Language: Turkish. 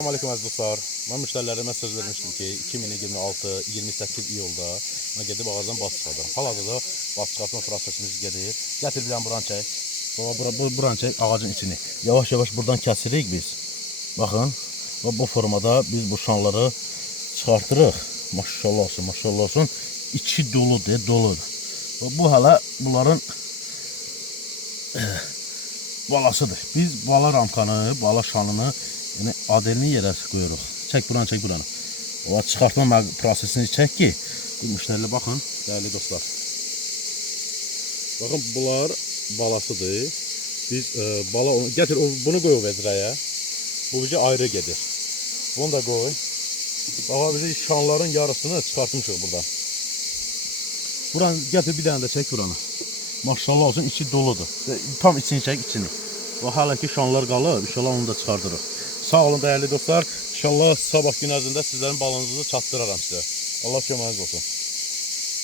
Selamünaleyküm aziz dostlar. Ben müşterilerime söz vermiştim ki 2026-28 iyulda ben gedib ağızdan bas çıxardım. Hal-hazırda bas çıxartma prosesimiz gedir. Gətir bir buran çək. Baba buran çək ağacın içini. Yavaş yavaş buradan kəsirik biz. Bakın bu formada biz bu şanları çıxartırıq. Maşallah olsun, maşallah olsun. İçi doludur, doludur. Bu hala bunların balasıdır. Biz bala ramkanı, bala şanını yani adelini yerə qoyuruq. Çək buranı, çək buranı. O çıxartma prosesini çək ki, müştərilə baxın, değerli dostlar. Bakın bunlar balasıdır. Biz bala gətir bunu qoy o vedrəyə. Bu bizi ayrı gedir. Bunu da qoy. Baxa bizi şanların yarısını çıxartmışıq buradan. Buranı gətir bir dənə də çək buranı. Maşallah olsun, içi doludur. Tam içini çək, içini. Və hala ki şanlar qalır, inşallah onu da çıxardırıq. Sağ olun değerli dostlar. İnşallah sabah gün ərzində sizlərin balınızı çatdıraram sizə. Allah köməyiniz olsun.